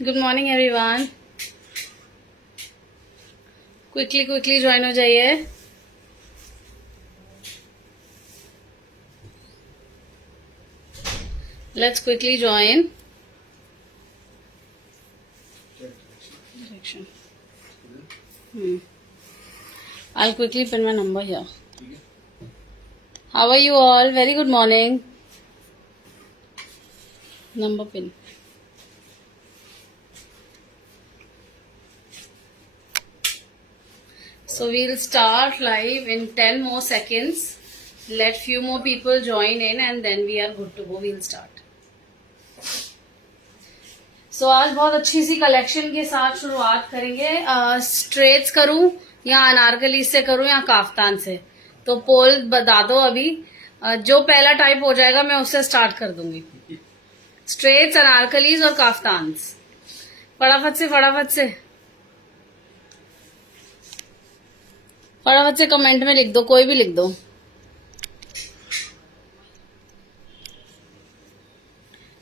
Good morning everyone. Quickly join हो जाइए। Let's quickly join. Direction. I'll quickly pin my number here. How are you all? Very good morning. Number pin. So we'll start live in 10 more seconds. Let few more people join in and then we are good to go. We'll start. So आज बहुत अच्छी सी collection के साथ शुरुआत करेंगे। Straits करूं या अनारकली से करूं या काफ्तान से, तो पोल बता दो अभी। जो पहला टाइप हो जाएगा मैं उससे स्टार्ट कर दूंगी। स्ट्रेट्स, अनारकलीज और काफ्तान्स। फटाफट से कमेंट में लिख दो, कोई भी लिख दो।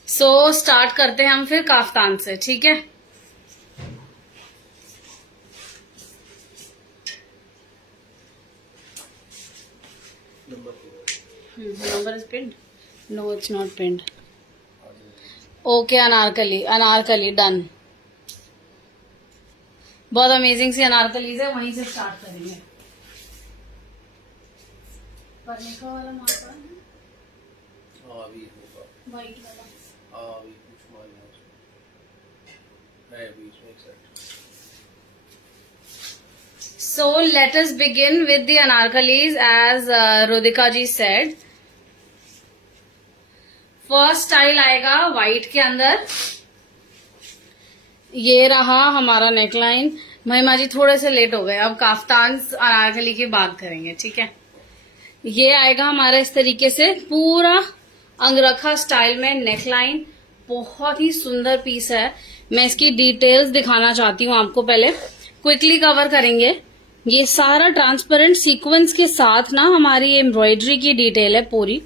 सो स्टार्ट करते हैं हम फिर काफ्तान से, ठीक है। Number is pinned? No, it's not pinned. Okay, anarkali done. बहुत अमेजिंग सी अनारकलीज है, वहीं से स्टार्ट करेंगे। पर्निका वाला मार्का है, अभी होगा वाइट वाला। अभी कुछ माल है अभी इसमें एक set. So let us begin with the anarkalis as Rodika ji said. First style आएगा व्हाइट के अंदर। ये रहा हमारा नेकलाइन। महिमा जी थोड़े से लेट हो गए, अब काफ्तान अनारकली की बात करेंगे, ठीक है। ये आएगा हमारा इस तरीके से पूरा अंगरखा स्टाइल में नेकलाइन। बहुत ही सुंदर पीस है। मैं इसकी डिटेल्स दिखाना चाहती हूँ आपको, पहले क्विकली कवर करेंगे। ये सारा ट्रांसपेरेंट सीक्वेंस के साथ ना हमारी एम्ब्रॉयडरी की डिटेल है पूरी।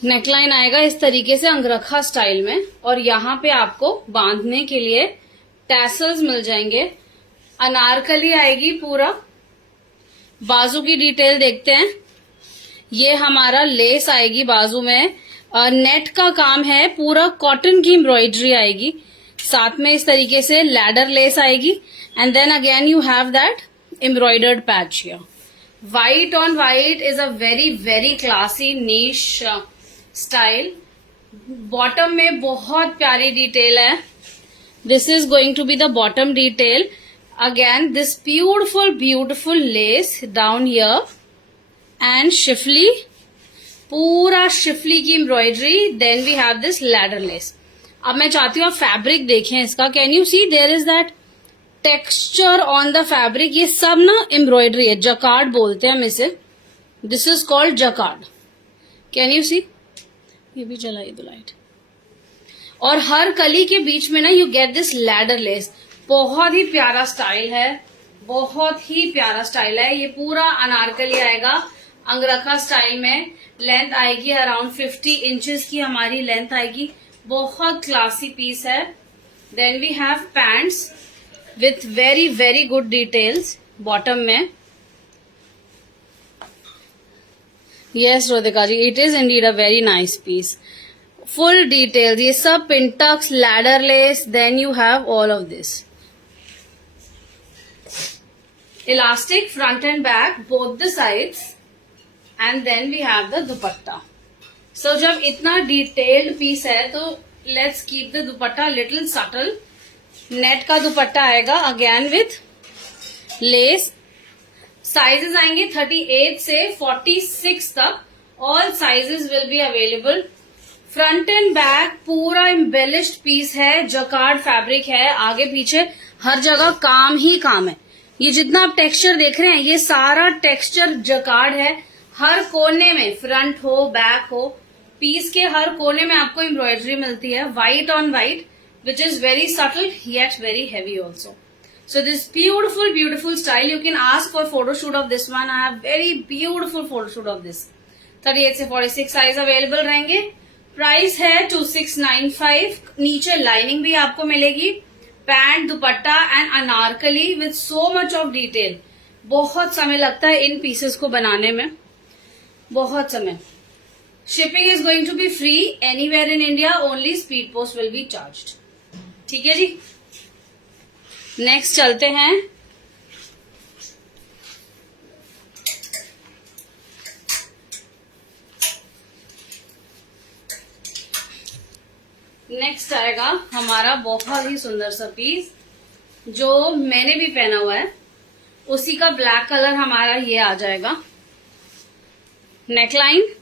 नेकलाइन आएगा इस तरीके से अंगरखा स्टाइल में, और यहाँ पे आपको बांधने के लिए टैसल्स मिल जाएंगे। अनारकली आएगी पूरा। बाजू की डिटेल देखते हैं। ये हमारा लेस आएगी बाजू में, नेट का काम है, पूरा कॉटन की एम्ब्रॉयडरी आएगी। साथ में इस तरीके से लैडर लेस आएगी, and then again you have that embroidered patch here. White on white is a very very classy niche style. Bottom में बहुत प्यारी डिटेल है। This is going to be the bottom detail. Again this beautiful lace down here and schiffli, पूरा schiffli की embroidery. Then we have this ladder lace. अब मैं चाहती हूँ आप फैब्रिक देखें इसका। Can you see there is that texture on the fabric. ये सब ना एम्ब्रॉयडरी है, जकार्ड बोलते हैं हम इसे। This is called jacquard. Can you see? ये भी जलाई दो लाइट। और हर कली के बीच में ना you get this ladder less. बहुत ही प्यारा स्टाइल है, बहुत ही प्यारा स्टाइल है। ये पूरा अनारकली आएगा अंगरखा स्टाइल में। लेंथ आएगी अराउंड 50 इंचेस की हमारी लेंथ आएगी। बहुत क्लासी पीस है। Then we have pants with very very good details bottom में। Yes Rodica ji, it is indeed a very nice piece. Full details, ये सब pintucks, ladder lace, then you have all of this. Elastic front and back both the sides, and then we have the dupatta. So जब इतना detailed piece है तो let's keep the dupatta little subtle. Net का दुपट्टा आएगा again with less. Sizes आएंगे 38 से 46 तक। All sizes will be available. Front and back पूरा एम्बेलिश्ड पीस है, जकार्ड फैब्रिक है। आगे पीछे हर जगह काम ही काम है। ये जितना आप टेक्सचर देख रहे हैं ये सारा टेक्सचर जकार्ड है। हर कोने में, फ्रंट हो बैक हो, पीस के हर कोने में आपको एम्ब्रॉयडरी मिलती है। White on white which is very subtle yet very heavy also. So this beautiful style, you can ask for photo shoot of this one. I have very beautiful photo shoot of this. 38 से 46 size available रहेंगे। Price है 2695। नीचे lining भी आपको मिलेगी, pant, dupatta and Anarkali with so much of detail. बहुत समय लगता है इन पीसेस को बनाने में, बहुत समय। Shipping is going to be free anywhere in India, only speed post will be charged. ठीक है जी। नेक्स्ट चलते हैं। नेक्स्ट आएगा हमारा बहुत ही सुंदर सा पीस जो मैंने भी पहना हुआ है, उसी का ब्लैक कलर हमारा ये आ जाएगा। Neckline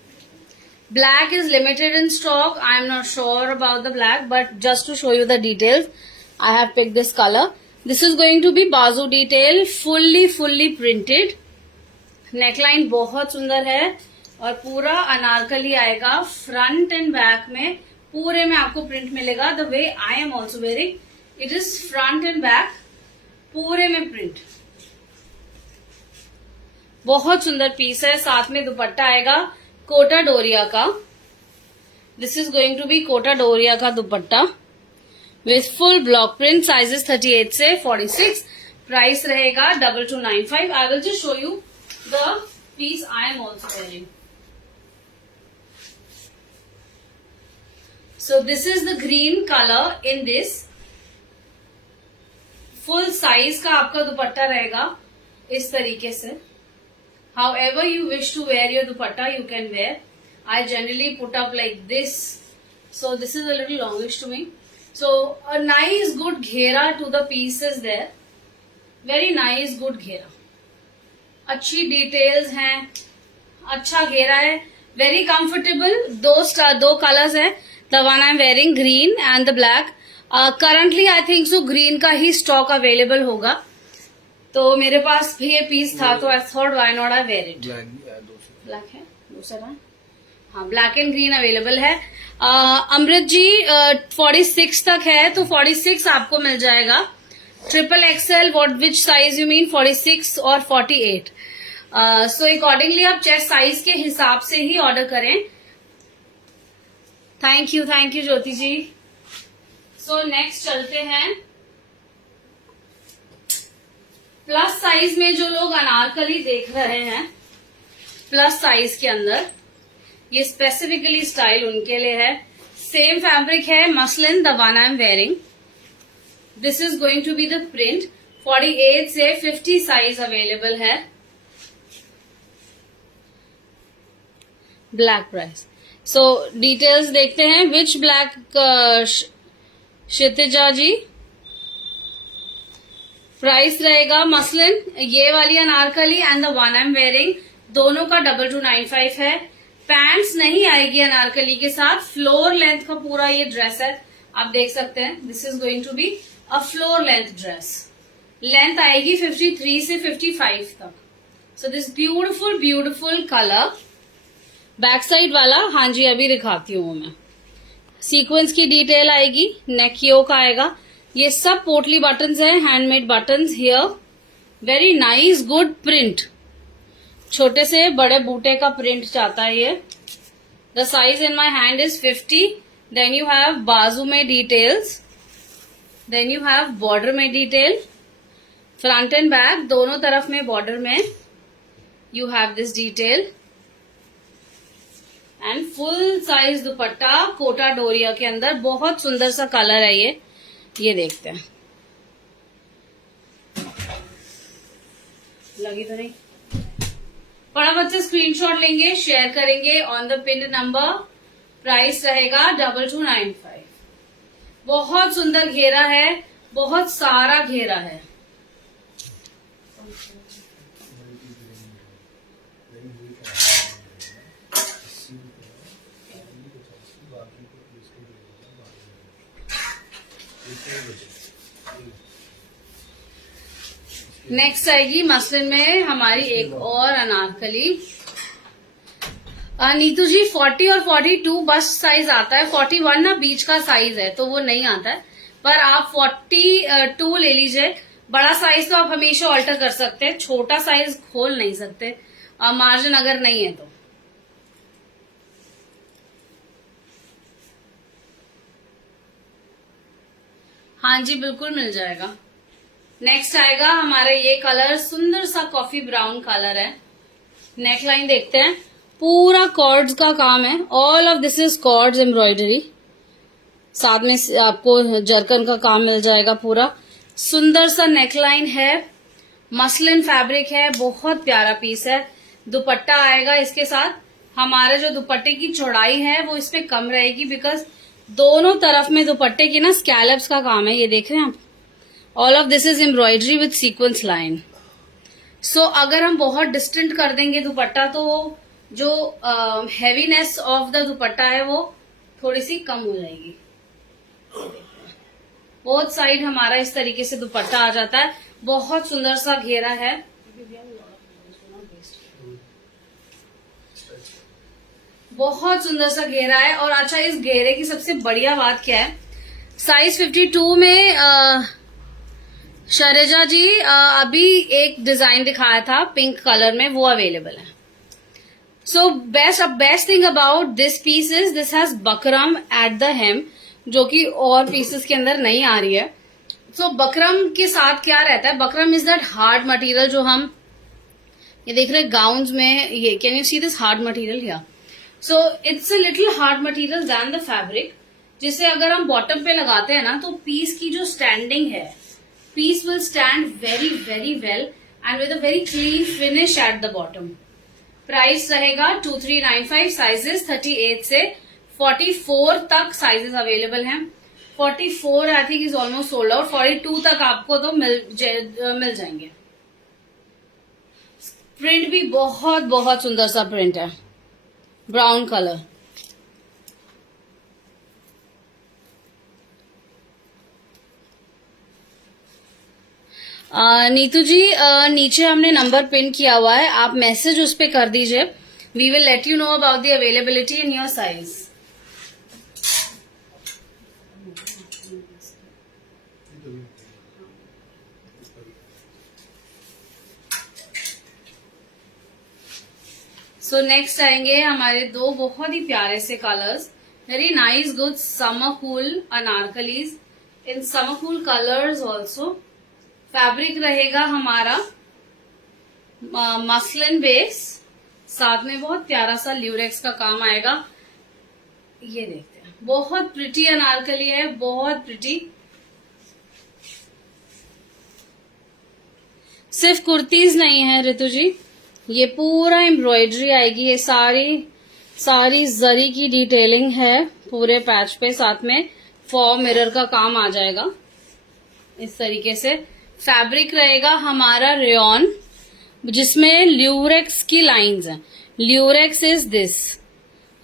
black is limited in stock. I am not sure about the black, but just to show you the details, I have picked this color. This is going to be बाजू detail, fully printed. Neckline बहुत सुंदर है और पूरा अनारकली आएगा। Front and back में पूरे में आपको प्रिंट मिलेगा। The way I am also wearing, it is front and back पूरे में प्रिंट। बहुत सुंदर पीस है। साथ में दुपट्टा आएगा कोटा डोरिया का। This is going to be Kota Doria का dupatta with full block print. Sizes 38 से 46। प्राइस रहेगा 2295। I will just show you the piece I am also wearing. So this is the green colour in this. Full size का आपका दुपट्टा रहेगा इस तरीके से। However you wish to wear your dupatta, you can wear. I generally put up like this, so this is a little longish to me. So a nice good घेरा to the piece is there. Very nice good घेरा, अच्छी details हैं, अच्छा घेरा है, very comfortable. दो colours हैं, the one I'm wearing green and the black. Currently I think so green का ही स्टॉक अवेलेबल होगा, तो मेरे पास भी ये पीस था तो I thought why not I wear it. Black है दूसरा, हाँ ब्लैक एंड ग्रीन अवेलेबल है। अमृत जी 46 तक है, तो 46 आपको मिल जाएगा। Triple XL, what which size you mean, 46 और 48। सो अकॉर्डिंगली आप चेस्ट साइज के हिसाब से ही ऑर्डर करें। Thank you Jyoti ji. So next चलते हैं। प्लस साइज में जो लोग अनारकली देख रहे हैं, प्लस साइज के अंदर ये स्पेसिफिकली स्टाइल उनके लिए है। सेम फैब्रिक है, muslin, the one I am wearing. This is going to be the print. 48 से 50 साइज अवेलेबल है। Black price. सो डिटेल्स देखते हैं। Which black, Kshitija ji. Price रहेगा मसलिन, ये वाली anarkali and the one I am wearing, दोनों का 2295 है। पैंट्स नहीं आएगी अनारकली के साथ। फ्लोर लेंथ का पूरा ये ड्रेस है, आप देख सकते हैं। This is going to be a floor length dress. Length आएगी 53 से 55 तक। So this beautiful colour. Back side वाला, हाँ जी अभी दिखाती हूँ मैं। सीक्वेंस की डिटेल आएगी, नेक योक आएगा। ये सब पोटली बटन्स है, handmade buttons here. Very nice good print, छोटे से बड़े बूटे का प्रिंट चाहता है ये। The size in my hand is 50। Then you have बाजू में details, then you have border में डिटेल। फ्रंट एंड बैक दोनों तरफ में बॉर्डर में you have this detail and full size dupatta Kota Doria के अंदर। बहुत सुंदर सा कलर है ये देखते हैं। लगी तो नहीं? फटाफट से स्क्रीनशॉट लेंगे, शेयर करेंगे on the pin number. Price रहेगा 2295। बहुत सुंदर घेरा है, बहुत सारा घेरा है। नेक्स्ट आएगी मसलिन में हमारी एक और अनारकली। नीतू जी 40 और 42 बस साइज आता है। 41 ना बीच का साइज है तो वो नहीं आता है, पर आप 42 ले लीजिए। बड़ा साइज तो आप हमेशा ऑल्टर कर सकते हैं, छोटा साइज खोल नहीं सकते मार्जिन अगर नहीं है तो। हाँ जी, बिल्कुल मिल जाएगा। नेक्स्ट आएगा हमारा ये कलर, सुंदर सा कॉफी ब्राउन कलर है। नेकलाइन देखते हैं, पूरा कॉर्ड्स का काम है। All of this is cords embroidery, साथ में आपको जरकन का काम मिल जाएगा। पूरा सुंदर सा नेकलाइन है, मसलिन फैब्रिक है, बहुत प्यारा पीस है। दुपट्टा आएगा इसके साथ। हमारे जो दुपट्टे की चौड़ाई है वो इस पे कम रहेगी, बिकॉज दोनों तरफ में दुपट्टे की ना स्कैलप्स का काम है, ये देख रहे हैं आप। All of this is embroidery with sequence line. So अगर हम बहुत डिस्टेंट कर देंगे दुपट्टा तो जो हैवीनेस ऑफ द दुपट्टा है वो थोड़ी सी कम हो जाएगी। बोथ साइड हमारा इस तरीके से दुपट्टा आ जाता है। बहुत सुंदर सा घेरा है, बहुत सुंदर सा घेरा है। और अच्छा, इस घेरे की सबसे बढ़िया बात क्या है, साइज 52 में शैलजा जी अभी एक डिजाइन दिखाया था पिंक कलर में, वो अवेलेबल है। So best thing about this piece is this has buckram at the hem, जो कि और पीसेस के अंदर नहीं आ रही है। सो बकरम के साथ क्या रहता है, buckram is that hard material जो हम ये देख रहे हैं गाउन्स में। ये can you see this hard material here? So it's a little hard material then the fabric, जिसे अगर हम बॉटम पे लगाते हैं ना तो पीस की जो स्टैंडिंग है, piece will stand very very well and with a very clean finish at the bottom. Price रहेगा 2395, साइजेस 38 से 44 तक साइजेस अवेलेबल हैं। 44 I think is almost sold out, 42 तक आपको तो मिल जाएंगे। प्रिंट भी बहुत बहुत सुंदर सा प्रिंट है, ब्राउन कलर। नीतू जी, नीचे हमने नंबर पिन किया हुआ है, आप मैसेज उस पे कर दीजिए। We will let you know about the availability in your size. So next आएंगे हमारे दो बहुत ही प्यारे से colours, very nice good summer cool Anarkalis in summer cool colours also. Fabric रहेगा हमारा मसलिन बेस, साथ में बहुत प्यारा सा ल्यूरेक्स का काम आएगा। ये देखते हैं, बहुत प्रिटी अनारकली है, बहुत प्रिटी। सिर्फ कुर्तीज नहीं है रितु जी, ये पूरा एम्ब्रॉयडरी आएगी। ये सारी जरी की डिटेलिंग है पूरे पैच पे, साथ में फॉर मिरर का काम आ जाएगा इस तरीके से। फैब्रिक रहेगा हमारा रेयॉन, जिसमें ल्यूरेक्स की लाइंस हैं। Lurex is this.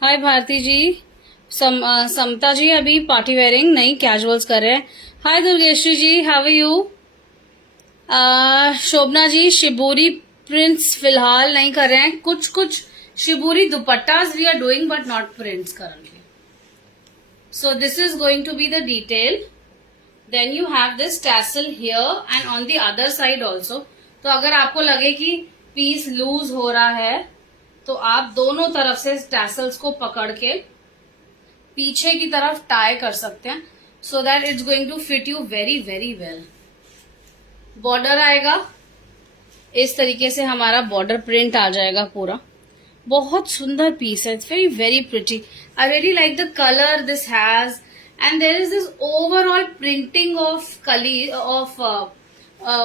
Hi Bharti ji, Samta ji अभी पार्टी वेयरिंग नहीं, कैजुअल्स कर रहे हैं। Hi Durgeshwari ji, how are you? Shobhana ji, shibori prints फिलहाल नहीं कर रहे हैं, कुछ shibori dupattas we are doing but not prints currently. So this is going to be the detail. Then you have this tassel here and on the other side also. तो अगर आपको लगे कि पीस लूज हो रहा है तो आप दोनों तरफ से टैसल्स को पकड़ के पीछे की तरफ टाई कर सकते हैं, so that it's going to fit you very very well. Border आएगा इस तरीके से, हमारा बॉर्डर प्रिंट आ जाएगा पूरा। बहुत सुंदर पीस है, it's very very pretty. I really like the colour this has, and there is this overall printing of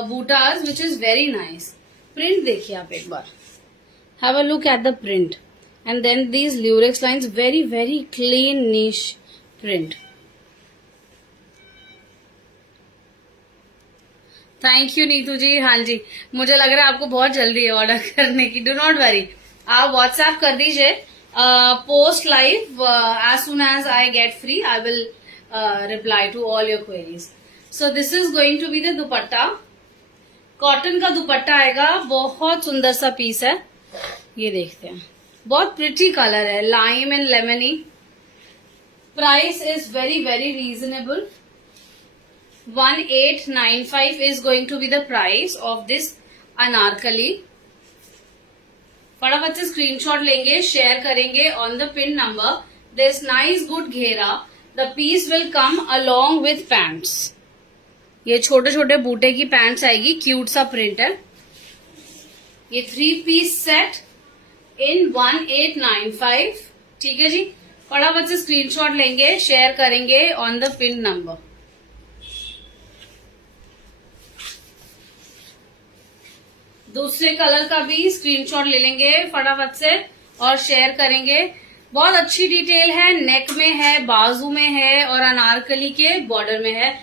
bootas which is very nice. Print देखिए आप एक बार, have a look at the print, and then these lurex lines, very very clean niche print. Thank you Neetu ji. हाँ जी, मुझे लग रहा है आपको बहुत जल्दी है ऑर्डर करने की। डू नॉट वरी, आप व्हाट्सएप कर दीजिए। Post live as soon as I get free I will reply to all your queries. So this is going to be the dupatta. Cotton का दुपट्टा आएगा, बहुत सुंदर सा पीस है। ये देखते हैं, बहुत प्रिटी कलर है, lime and lemony. Price is very very reasonable, 1895 is going to be the price of this Anarkali. फटाफट से स्क्रीनशॉट लेंगे, शेयर करेंगे on the pin number. This nice good घेरा, the piece will come along with pants. ये छोटे छोटे बूटे की पैंट्स आएगी, क्यूट सा प्रिंट है। ये 3 पीस सेट इन 1895। ठीक है जी, फटाफट से स्क्रीनशॉट लेंगे, शेयर करेंगे ऑन द पिन नंबर। दूसरे कलर का भी स्क्रीनशॉट ले लेंगे फटाफट से और शेयर करेंगे। बहुत अच्छी डिटेल है, नेक में है, बाजू में है और अनारकली के बॉर्डर में है,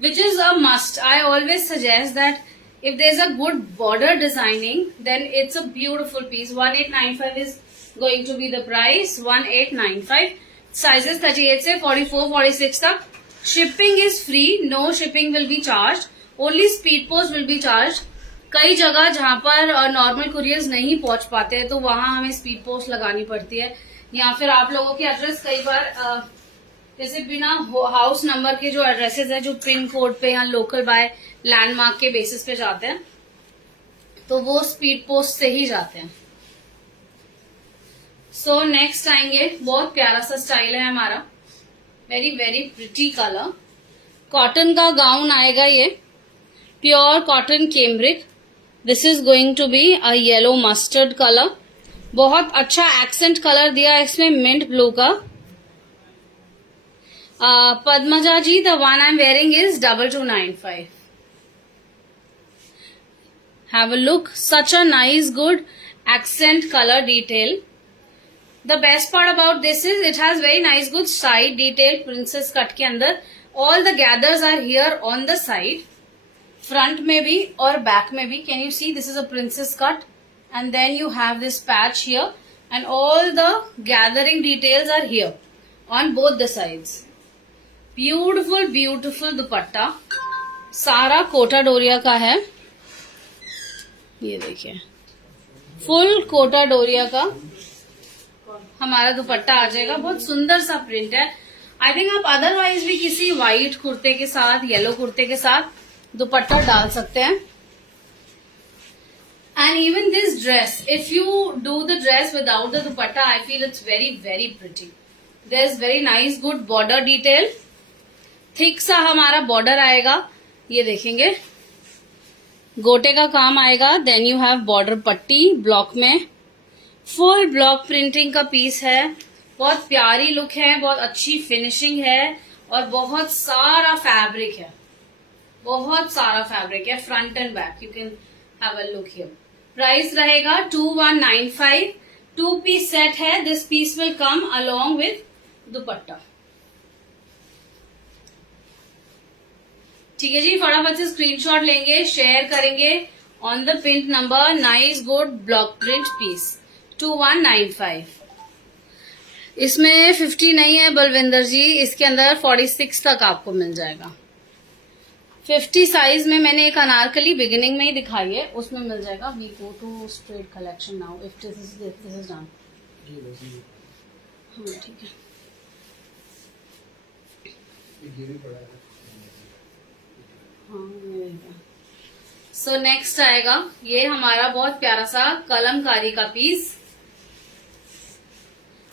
which is a must. I always suggest that if there's a good border designing, then it's a beautiful piece. 1895 is going to be the price. 1895. Sizes 38 से 44, 46 तक. Shipping is free. No shipping will be charged. Only speed post will be charged. कई जगह जहाँ पर normal couriers नहीं पहुंच पाते हैं तो वहां हमें स्पीड पोस्ट लगानी पड़ती है, या फिर आप लोगों के एड्रेस कई बार जैसे बिना हाउस नंबर के जो एड्रेसेस है, जो पिन कोड पे या लोकल बाय लैंडमार्क के बेसिस पे जाते हैं, तो वो स्पीड पोस्ट से ही जाते हैं। सो नेक्स्ट आएंगे, बहुत प्यारा सा स्टाइल है हमारा, very very pretty colour. Cotton का गाउन आएगा, ये pure cotton cambric. This is going to be a yellow mustard colour. बहुत अच्छा एक्सेंट कलर दिया है इसमें, मिंट ब्लू का। Padmaja ji, the one I'm wearing is 2295. Have a look. Such a nice, good accent color detail. The best part about this is it has very nice, good side detail. Princess cut के अंदर all the gathers are here on the side. Front में भी और back में भी. Can you see? This is a princess cut, and then you have this patch here, and all the gathering details are here on both the sides. Beautiful beautiful दुपट्टा, सारा कोटा डोरिया का है। ये देखिए, फुल कोटा डोरिया का हमारा दुपट्टा आ जाएगा। बहुत सुंदर सा प्रिंट है। आई थिंक आप अदरवाइज भी किसी व्हाइट कुर्ते के साथ, येलो कुर्ते के साथ दुपट्टा डाल सकते हैं। And even this dress, if you do the dress without the dupatta, I feel it's very very pretty. There is very nice good border detail. Thick सा हमारा बॉर्डर आएगा, ये देखेंगे, गोटे का काम आएगा। देन यू हैव बॉर्डर पट्टी ब्लॉक में, फुल ब्लॉक प्रिंटिंग का पीस है। बहुत प्यारी लुक है, बहुत अच्छी फिनिशिंग है और बहुत सारा फैब्रिक है, बहुत सारा फैब्रिक है front and back. You can have a look here. Price रहेगा 2195। 2 पीस सेट है। This piece will come along with dupatta. ठीक है जी, फटाफट से स्क्रीनशॉट लेंगे, शेयर करेंगे on the pin number. Nice good block print piece 2195। इसमें 50 नहीं है बलविंदर जी, इसके अंदर 46 तक आपको मिल जाएगा। 50 साइज में मैंने एक अनारकली बिगिनिंग में ही दिखाई है, उसमें मिल जाएगा। We go to straight collection now if this is done. हाँ ठीक है। सो नेक्स्ट आएगा, ये हमारा बहुत प्यारा सा कलमकारी का पीस।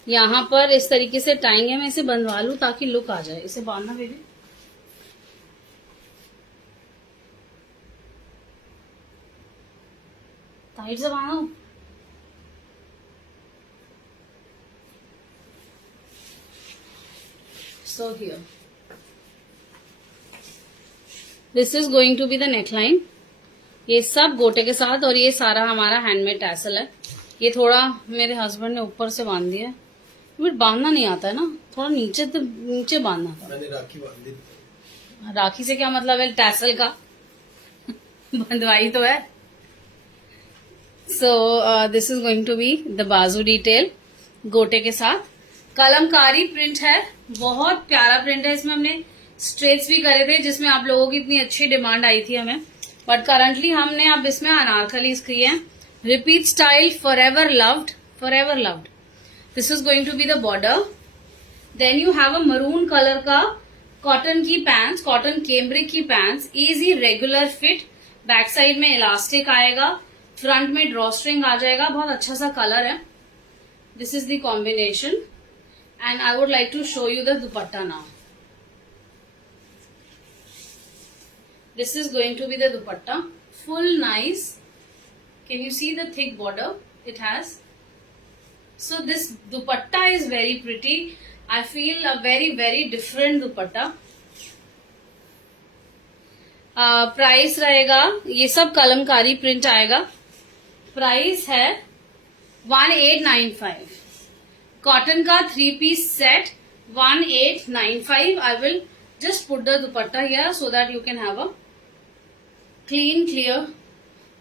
यहाँ पर इस तरीके से टाइंगे, मैं इसे बंधवा लूं ताकि लुक आ जाए। इसे बांधना बेबी, टाइट से बांधो। So here this is going to be the neckline. ये सब गोटे के साथ, और ये सारा हमारा हैंडमेड टैसल है। ये थोड़ा मेरे हस्बैंड ने ऊपर से बांध दिया है, बट बांधना नहीं आता है ना, थोड़ा नीचे बांधना था। मैंने राखी बांध दी। राखी से क्या मतलब है टैसल का? बंधवाई तो है। So this is going to be the बाजू डिटेल गोटे के साथ। कलमकारी प्रिंट है, बहुत प्यारा प्रिंट है। इसमें हमने स्ट्रेट्स भी करे थे, जिसमें आप लोगों की इतनी अच्छी डिमांड आई थी हमें, बट करंटली हमने अब इसमें अनारकलीज की है। Repeat style, forever loved, forever loved. This is going to be the border. Then you have a maroon colour का कॉटन की पैंट्स, कॉटन कैम्ब्रिक की pants, easy regular fit. Back side में elastic आएगा, front में drawstring आ जाएगा। बहुत अच्छा सा कलर है। This is the combination and I would like to show you the dupatta now. This is going to be the dupatta. Full nice. Can you see the thick border it has? So this dupatta is very pretty. I feel a very different dupatta. Price रहेगा, ये सब Kalamkari print आएगा. Price है 1895. Cotton का 3 piece set 1895. I will just put the dupatta here so that you can have a clear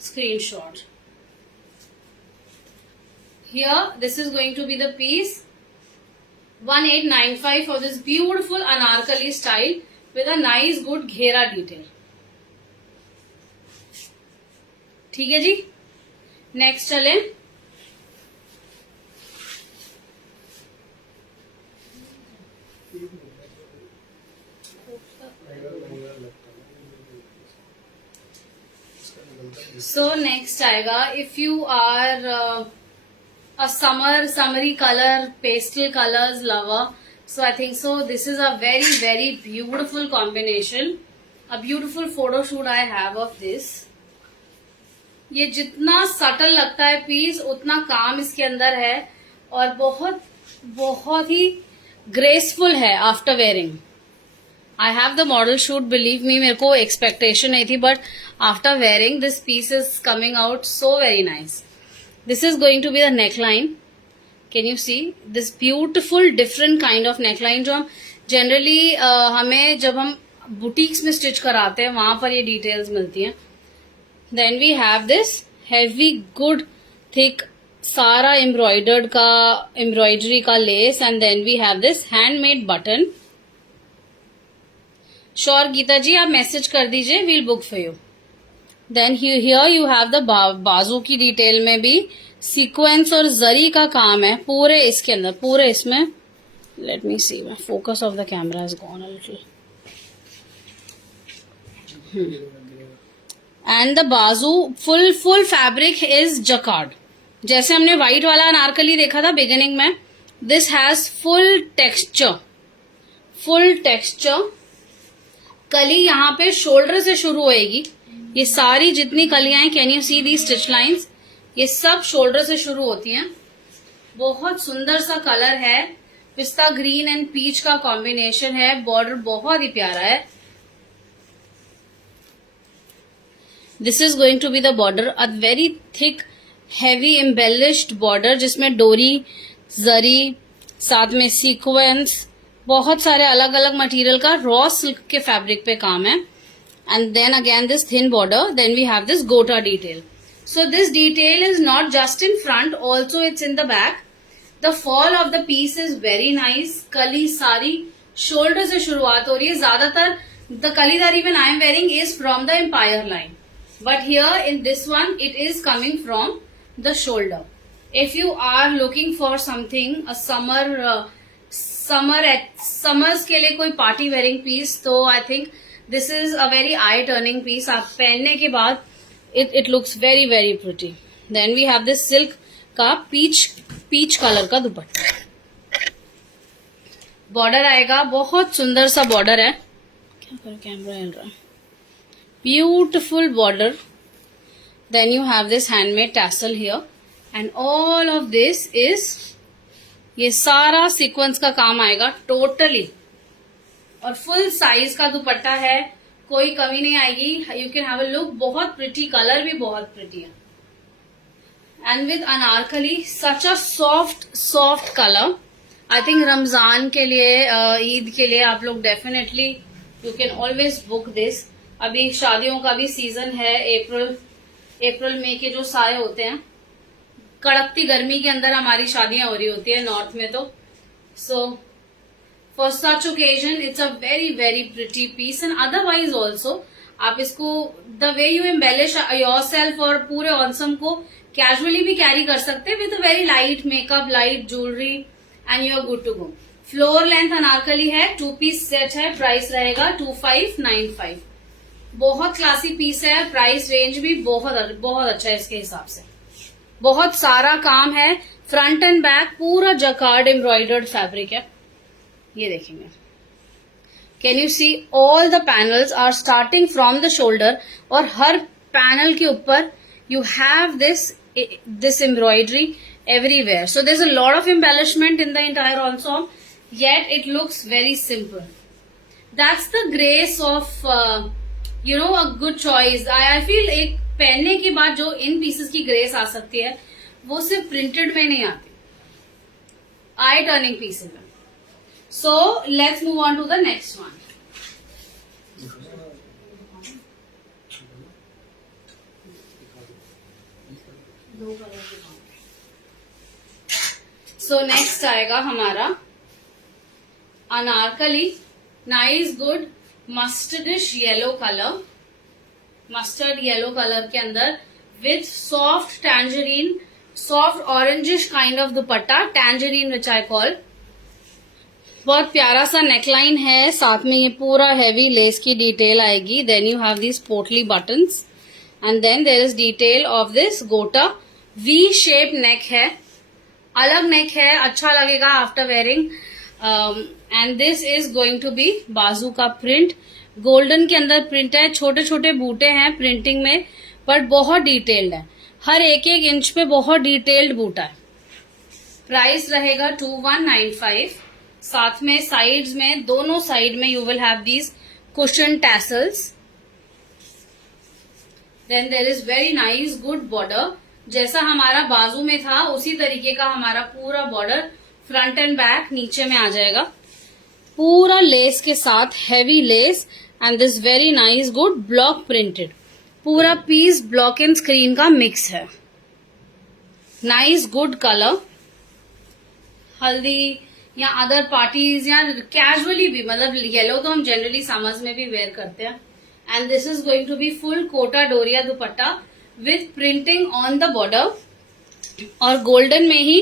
screenshot. Here this is going to be the piece 1895 for this beautiful anarkali style with a nice good घेरा detail. ठीक है जी. Next चले. So next आएगा, if you are a summery color, pastel colors lover, so I think so this is a very beautiful combination. A beautiful photo shoot I have of this. ये जितना subtle लगता है piece उतना काम इसके अंदर है और बहुत ही ग्रेसफुल है after wearing. I have the model shoot, believe me, मेरे को एक्सपेक्टेशन नहीं थी, but after wearing this piece is coming out so very nice. This is going to be the neckline. Can you see this beautiful different kind of neckline जो हम generally हमें जब हम boutiques में stitch कराते हैं वहां पर ये details मिलती हैं. Then we have this heavy good thick सारा embroidery का lace and then we have this handmade button. Sure Gita जी आप message कर दीजिए, we'll book for you. Then here you have the बाजू की डिटेल में भी सीक्वेंस और जरी का काम है पूरे इसके अंदर, पूरे इसमें. Let me see, focus of the camera is gone a little. And the baju full fabric is jacquard. जैसे हमने व्हाइट वाला अनारकली देखा था बिगिनिंग में, दिस हैज फुल टेक्सचर. कली यहाँ पे शोल्डर से शुरू होएगी. ये सारी जितनी कलियां हैं, can you see the stitch lines, ये सब शोल्डर से शुरू होती हैं. बहुत सुंदर सा कलर है, पिस्ता ग्रीन एंड पीच का कॉम्बिनेशन है. बॉर्डर बहुत ही प्यारा है. This is going to be the border, a very thick heavy embellished border जिसमें डोरी, जरी, साथ में सीक्वेंस, बहुत सारे अलग अलग मटेरियल का रॉ सिल्क के फैब्रिक पे काम है. And then again this thin border, then we have this gota detail. So this detail is not just in front, also it's in the back. The fall of the piece is very nice. कली सारी shoulder से शुरुआत हो रही है. ज्यादातर the कली that even I am wearing is from the empire line, but here in this one it is coming from the shoulder. If you are looking for something a summers के लिए कोई party wearing piece, तो I think this is a very eye turning piece. आप पहनने के बाद it looks very pretty. Then we have this silk का peach colour का दुपट्टा. बॉर्डर आएगा, बहुत सुंदर सा बॉर्डर है. क्या करो, कैमरा हिल रहा है. Beautiful border. Then you have this handmade tassel here and all of this is, ये सारा सीक्वेंस का काम आएगा टोटली. और फुल साइज का दुपट्टा है, कोई कमी नहीं आएगी. You can have a look. बहुत प्रिटी, कलर भी बहुत प्रिटी है. And with Anarkali such a soft colour. I think Ramzan के लिए, ईद के लिए आप लोग definitely you can always book this. अभी शादियों का भी सीजन है. अप्रैल मई के जो साए होते हैं, कड़कती गर्मी के अंदर हमारी शादियां हो रही होती है नॉर्थ में, तो सो for such occasion it's a very pretty piece. and otherwise also आप इसको the way you embellish yourself और पूरे ऑनसम को casually भी कैरी कर सकते हैं with a very light makeup, light jewelry and you are good to go. Floor length Anarkali है, 2 पीस सेट है. प्राइस रहेगा 2595. बहुत क्लासी पीस है. प्राइस रेंज भी बहुत अच्छा है इसके हिसाब से. बहुत सारा काम है, फ्रंट एंड बैक पूरा जकार्ड एम्ब्रॉयडर्ड फैब्रिक है. ये देखेंगे can you see all the panels are starting from the shoulder, और हर पैनल के ऊपर you have this embroidery everywhere. So there's a lot of embellishment in the entire ensemble, yet it looks very simple. That's the grace of a good choice. I feel एक पहनने के बाद जो इन pieces की grace आ सकती है वो सिर्फ प्रिंटेड में नहीं आती, आई टर्निंग पीसेस में. So let's move on to the next one. So next आएगा हमारा Anarkali, nice good mustardish yellow colour, mustard yellow colour के अंदर with soft tangerine, soft orangish kind of dupatta, tangerine which I call. बहुत प्यारा सा neckline है, साथ में ये पूरा हैवी लेस की डिटेल आएगी. Then you have these potli buttons and then there is detail of this gota. V shape नेक है, अलग नेक है, अच्छा लगेगा after wearing. And this is going to be बाजू का प्रिंट. गोल्डन के अंदर प्रिंट है, छोटे छोटे बूटे हैं प्रिंटिंग में, बट बहुत डिटेल्ड है. हर एक एक इंच पे बहुत डिटेल्ड बूटा है. प्राइस रहेगा 2195. साथ में साइड्स में, दोनों साइड में you will have these cushion tassels. Then there is very nice good border. जैसा हमारा बाजू में था उसी तरीके का हमारा पूरा बॉर्डर फ्रंट एंड बैक नीचे में आ जाएगा, पूरा लेस के साथ, heavy less and this very nice good block printed. पूरा पीस ब्लॉक एंड स्क्रीन का मिक्स है. Nice good colour. हल्दी या अदर पार्टीज या कैजुअली भी, मतलब येलो तो हम जनरली समर्स में भी वेयर करते हैं. And this is going to be full Kota Doria dupatta with printing on the border, और गोल्डन में ही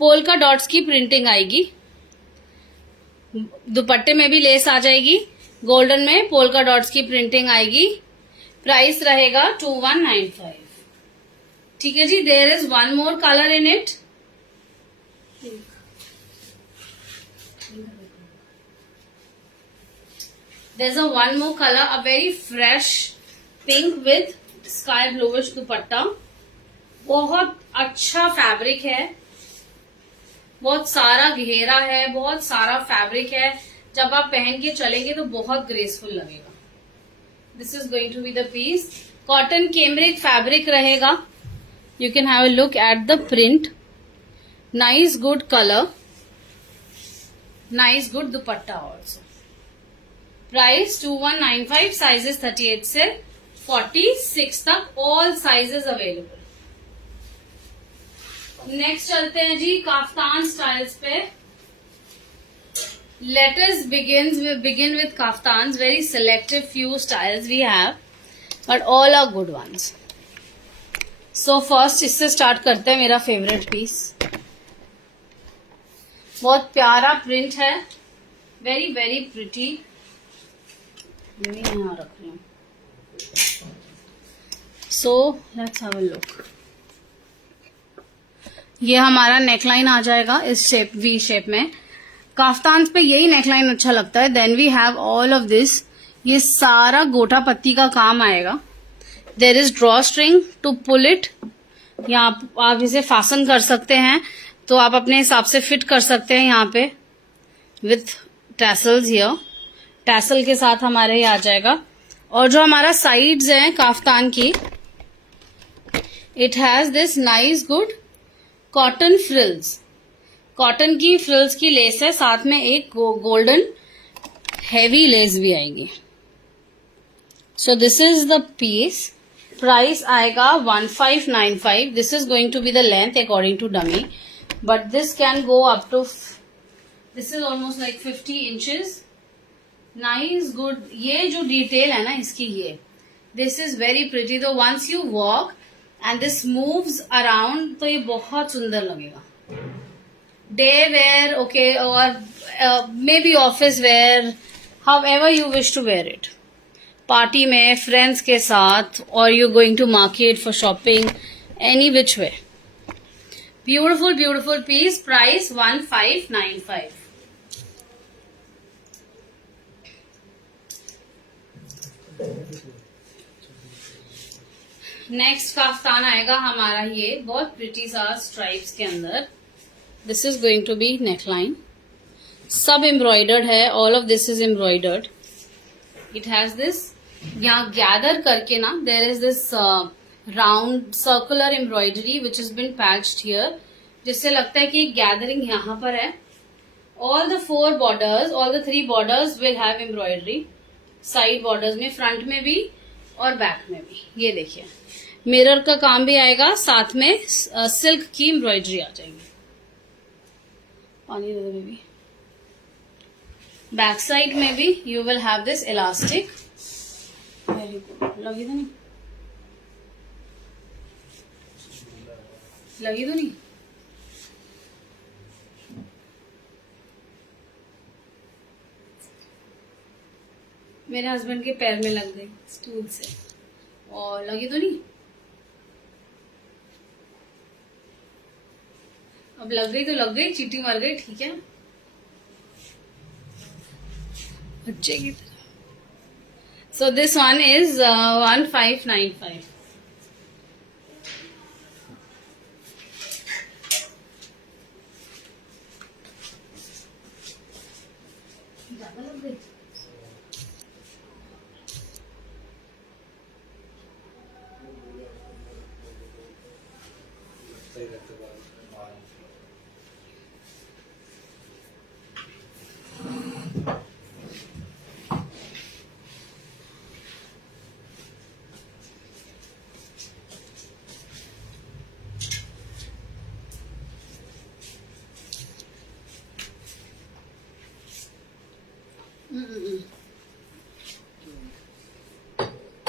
पोल्का डॉट्स की प्रिंटिंग आएगी. दुपट्टे में भी लेस आ जाएगी, गोल्डन में पोल्का डॉट्स की प्रिंटिंग आएगी. प्राइस रहेगा 2195. ठीक है जी. There is one more colour in it. There's a one more color, a very fresh pink with sky bluish दुपट्टा. बहुत अच्छा फैब्रिक है, बहुत सारा घेरा है, बहुत सारा फैब्रिक है. जब आप पहन के चलेंगे तो बहुत ग्रेसफुल लगेगा. This is going to be the piece. Cotton cambric fabric रहेगा. You can have a look at the print. Nice good colour, nice good dupatta also. Price 2195. Sizes 38 से 46 तक, ऑल साइजेस अवेलेबल. नेक्स्ट चलते हैं जी kaftan styles पे. Let us begin with kaftans. Very selective few styles we have, but all are good ones. So first इससे start करते हैं. मेरा favourite piece, बहुत प्यारा प्रिंट है, वेरी वेरी प्रिटी. यहाँ रख रही हूँ. So let's have a look. ये हमारा नेकलाइन आ जाएगा इस शेप, वी शेप में. काफ्तान पे यही नेकलाइन अच्छा लगता है. Then we have all of this. ये सारा गोटा पत्ती का काम आएगा. There is drawstring to pull it. यहाँ आप इसे फासन कर सकते हैं, तो आप अपने हिसाब से फिट कर सकते हैं यहाँ पे विथ टैसल्स. हियर टैसल के साथ हमारे ये आ जाएगा. और जो हमारा साइड्स हैं काफ्तान की, it has this nice good cotton frills. Cotton की फ्रिल्स की लेस है, साथ में एक गोल्डन हैवी लेस भी आएगी. So this is the piece. Price आएगा 1595. This is going to be the length according to dummy, but this can go up to, this is almost like 50 inches. Nice good. ये जो detail है ना इसकी, ये this is very pretty. तो once you walk and this moves around, तो ये बहुत सुंदर लगेगा. डे वेयर ओके, और maybe office wear, however you wish to wear it. Party में, फ्रेंड्स के साथ, और you going to market for shopping, any which way. Beautiful beautiful piece. Price 1595. Next kaftan आएगा हमारा ये बहुत pretty सा स्ट्राइप्स के अंदर. This is going to be neckline. सब एम्ब्रॉयडर्ड है. All of this is embroidered. It has this यहाँ गैदर करके ना there is this round circular embroidery which is been patched here, जिससे लगता है कि गैदरिंग यहाँ पर है. All the 4 borders, all the 3 borders will have embroidery. Side borders में, फ्रंट में भी और बैक में भी. ये देखिए मिरर का काम भी आएगा, साथ में सिल्क की एम्ब्रॉयडरी आ जाएगी. पानी दे दो बेबी. बैक साइड में भी you will have this elastic. Very good. लगी तो नहीं? लगी तो नहीं? मेरे हस्बैंड के पैर में लग गई स्टूल से. और लगी तो नहीं? अब लग गई तो लग गई, चींटी मर गई. ठीक है, बच्चे की तरह. So this one is 1595. ज्यादा लग गई.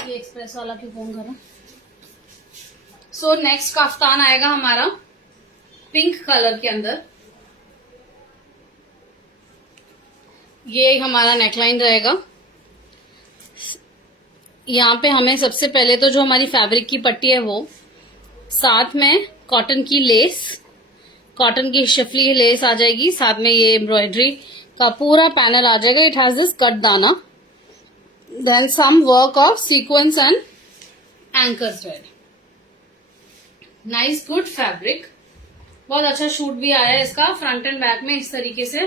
ये एक्सप्रेस वाला क्यों फोन करा. सो नेक्स्ट काफ्तान आएगा हमारा पिंक कलर के अंदर. ये हमारा नेकलाइन रहेगा. यहाँ पे हमें सबसे पहले तो जो हमारी फैब्रिक की पट्टी है वो, साथ में कॉटन की लेस, कॉटन की शिफली लेस आ जाएगी. साथ में ये एम्ब्रॉयडरी का पूरा पैनल आ जाएगा. इट हैज दिस कट दाना. Then some work of sequence and anchor thread. Nice good fabric. बहुत अच्छा शूट भी आया है इसका. फ्रंट एंड बैक में इस तरीके से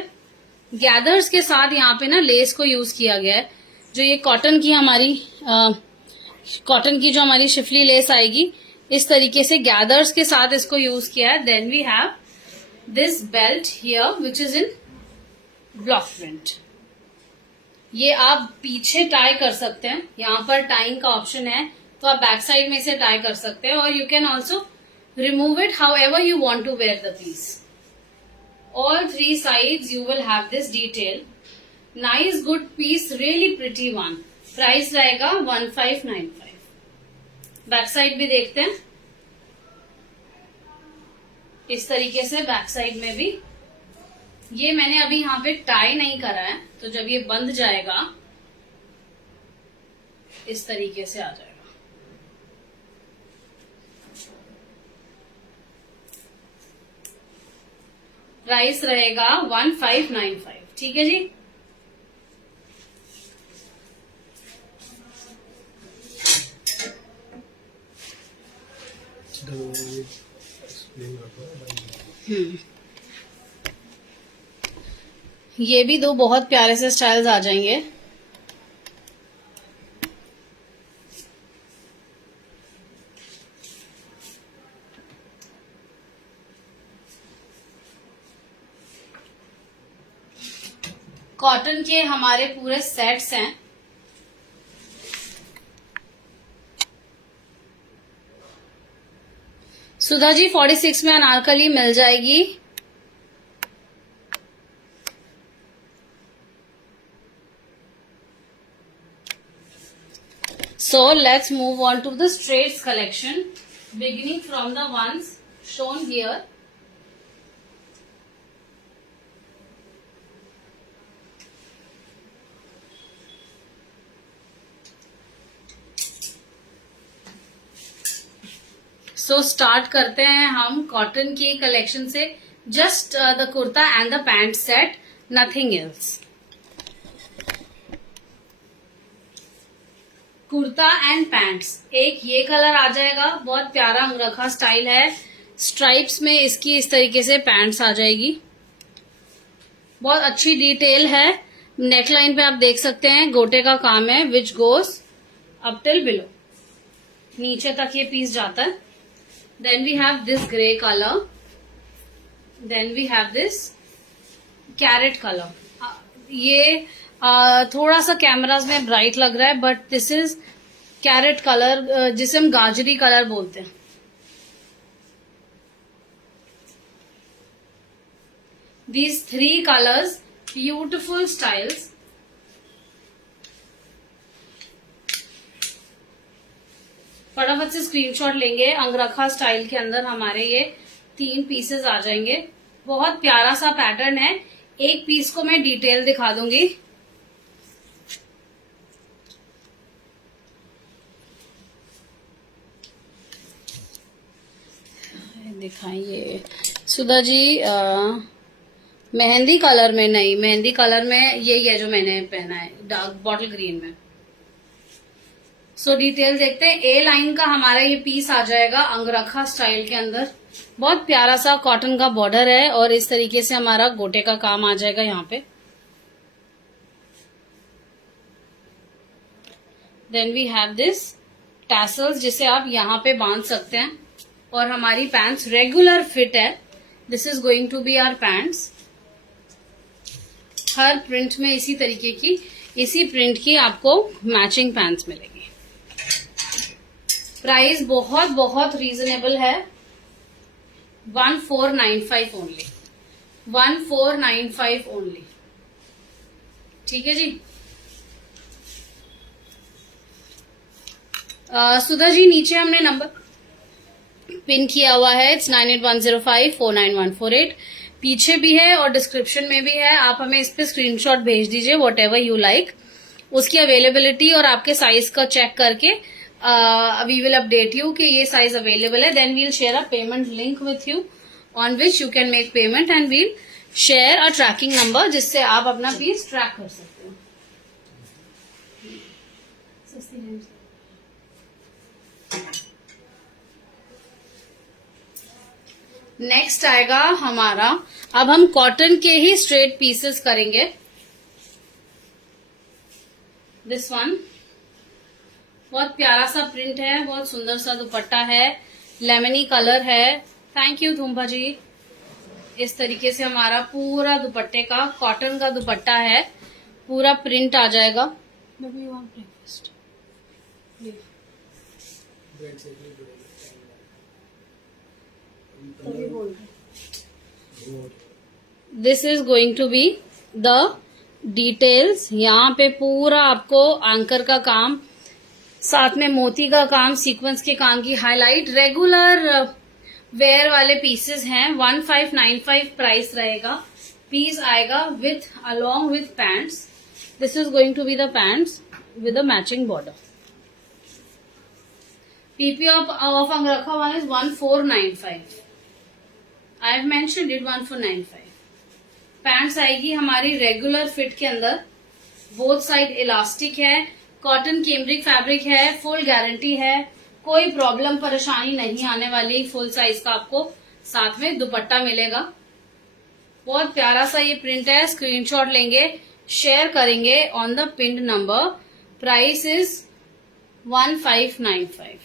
गैदर्स के साथ यहाँ पे ना लेस को यूज किया गया है. जो ये कॉटन की हमारी कॉटन की जो हमारी शिफली लेस आएगी, इस तरीके से गैदर्स के साथ इसको यूज किया है. Then we have this belt here which is in block print. ये आप पीछे टाई कर सकते हैं. यहाँ पर टाइंग का ऑप्शन है, तो आप बैक साइड में इसे टाई कर सकते हैं. और you can also remove it however you want to wear the piece. All 3 sides you will have this detail. Nice good piece, really pretty one. Price रहेगा 1595. बैक साइड भी देखते हैं. इस तरीके से बैक साइड में भी. ये मैंने अभी यहाँ पे टाई नहीं करा है, तो जब ये बंद जाएगा इस तरीके से आ जाएगा. प्राइस रहेगा 1595. ठीक है जी. ये भी 2 बहुत प्यारे से स्टाइल्स आ जाएंगे. कॉटन के हमारे पूरे सेट्स हैं. सुधा जी 46 में अनारकली मिल जाएगी. So let's move on to the straights collection, beginning from the ones shown here. So start करते हैं हम कॉटन की कलेक्शन से. Just the kurta and the pant set, nothing else. Kurta and pants. एक ये कलर आ जाएगा, बहुत प्यारा अंगरखा स्टाइल है, स्ट्राइप्स में इसकी इस तरीके से पैंट्स आ जाएगी, बहुत अच्छी डिटेल है। नेकलाइन पे आप देख सकते हैं गोटे का काम है, which goes up till below, नीचे तक ये पीस जाता है। Then we have this grey colour, then we have this carrot colour. ये थोड़ा सा कैमराज में ब्राइट लग रहा है, but this is carrot colour, जिसे हम गाजरी कलर बोलते हैं। These 3 colors, beautiful styles. फटाफट से स्क्रीनशॉट लेंगे। अंगरखा स्टाइल के अंदर हमारे ये 3 पीसेस आ जाएंगे। बहुत प्यारा सा पैटर्न है। एक पीस को मैं डिटेल दिखा दूंगी। दिखाइए सुधा जी। मेहंदी कलर में नहीं, मेहंदी कलर में यही है जो मैंने पहना है, डार्क बॉटल ग्रीन में। सो डिटेल देखते हैं। ए लाइन का हमारा ये पीस आ जाएगा अंगरखा स्टाइल के अंदर। बहुत प्यारा सा कॉटन का बॉर्डर है और इस तरीके से हमारा गोटे का काम आ जाएगा यहाँ पे। Then we have this tassels, जिसे आप यहाँ पे बांध सकते हैं। और हमारी पैंट्स रेगुलर फिट है। This is going to be our pants. हर प्रिंट में इसी तरीके की, इसी प्रिंट की आपको मैचिंग पैंट्स मिलेगी। प्राइस बहुत बहुत रीजनेबल है, 1495 ओनली, 1495 ओनली। ठीक है जी। सुधा जी नीचे हमने नंबर पिन किया हुआ है, इट्स 9810549148। पीछे भी है और डिस्क्रिप्शन में भी है। आप हमें इस पे स्क्रीनशॉट भेज दीजिए, वॉट एवर यू लाइक। उसकी अवेलेबिलिटी और आपके साइज का चेक करके वी विल अपडेट यू कि ये साइज अवेलेबल है। Then we'll share a payment link with you on which you can make payment and we'll share a tracking number, जिससे आप अपना पीस ट्रैक कर सकते हो। नेक्स्ट आएगा हमारा, अब हम कॉटन के ही स्ट्रेट पीसेस करेंगे। दिस वन बहुत प्यारा सा प्रिंट है, बहुत सुंदर सा दुपट्टा है, लेमनी कलर है। थैंक यू धूम्पा जी। इस तरीके से हमारा पूरा दुपट्टे का, कॉटन का दुपट्टा है, पूरा प्रिंट आ जाएगा। This is going to be the details. यहाँ पे पूरा आपको एंकर का काम, साथ में मोती का काम, सीक्वेंस के काम की हाईलाइट। रेगुलर वेयर वाले पीसेस हैं। 1595 प्राइस रहेगा। पीस आएगा with along with pants. This is going to be the pants with a matching border. PP of angrakha one is 1495। I have mentioned it 1495। Pants आएगी हमारी regular fit के अंदर, both side elastic है, cotton cambric fabric है, full guarantee है, कोई problem परेशानी नहीं आने वाली। फुल साइज का आपको साथ में दुपट्टा मिलेगा। बहुत प्यारा सा ये प्रिंट है। स्क्रीनशॉट लेंगे, शेयर करेंगे on the pinned number. Price is 1595।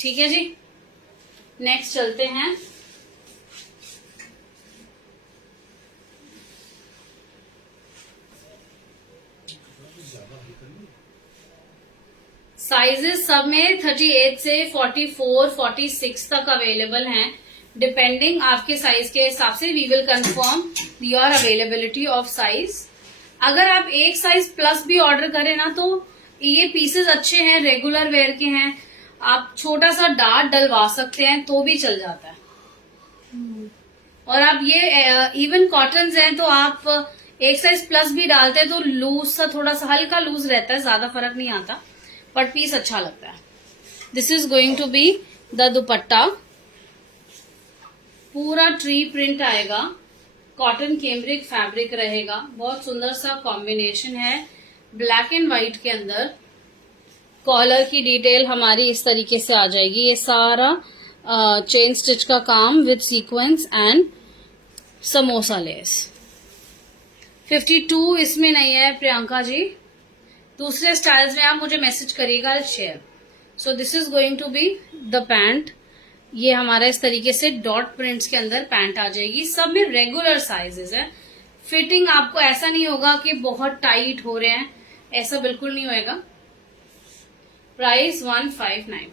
ठीक है जी। नेक्स्ट चलते हैं। साइजेस सब में 38 से 44, 46 तक अवेलेबल हैं। डिपेंडिंग आपके साइज के हिसाब से we will confirm your availability of size. अगर आप एक साइज प्लस भी ऑर्डर करें ना, तो ये पीसेस अच्छे हैं, रेगुलर वेयर के हैं। आप छोटा सा डार्ट डलवा सकते हैं तो भी चल जाता है। और आप ये इवन कॉटन्स हैं तो आप एक साइज प्लस भी डालते हैं तो लूज सा, थोड़ा सा हल्का लूज रहता है, ज्यादा फर्क नहीं आता, बट पीस अच्छा लगता है। This is going to be the dupatta. पूरा ट्री प्रिंट आएगा, कॉटन केम्ब्रिक फैब्रिक रहेगा। बहुत सुंदर सा कॉम्बिनेशन है ब्लैक एंड व्हाइट के अंदर। कॉलर की डिटेल हमारी इस तरीके से आ जाएगी। ये सारा चेन स्टिच का काम with sequence and samosa less. 52 इसमें नहीं है प्रियंका जी, दूसरे स्टाइल्स में आप मुझे मैसेज करिएगा, share. So this is going to be the pant. ये हमारा इस तरीके से डॉट प्रिंट्स के अंदर पैंट आ जाएगी। सब में रेगुलर साइजेस है। फिटिंग आपको ऐसा नहीं होगा कि बहुत टाइट हो रहे हैं, ऐसा बिल्कुल नहीं होएगा। प्राइस 1595,